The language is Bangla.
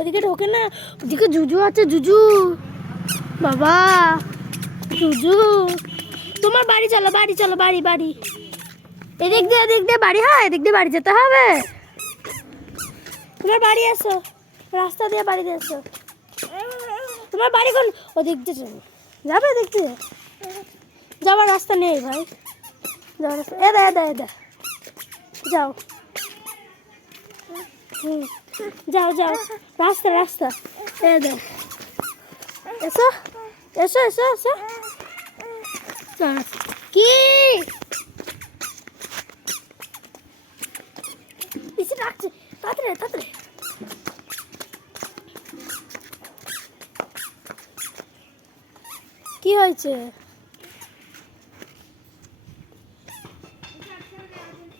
ওদিকে ঢোকে না, ওদিকে জুজু আছে, জুজু বাবা, জুজু তোমার বাড়ি চলো, বাড়ি চলো, বাড়ি বাড়ি, এদিক দিয়ে বাড়ি হয়, এদিক দিয়ে বাড়ি যেতে হবে। তোমার বাড়ি এসো, রাস্তা দিয়ে বাড়িতে এসো। তোমার বাড়ি কোন? ওদিক দিয়ে যাবে, এদিক দিয়ে যাওয়ার রাস্তা নেই ভাই, যাওয়ার রাস্তা এদা এদা এদা, যাও। যাও যাও, রাস্তা রাস্তা এদা, এসো এসো এসো এসো। কি পিছিয়ে রাখছে, তাড়াতাড়ি তাড়াতাড়ি। কি হয়েছে?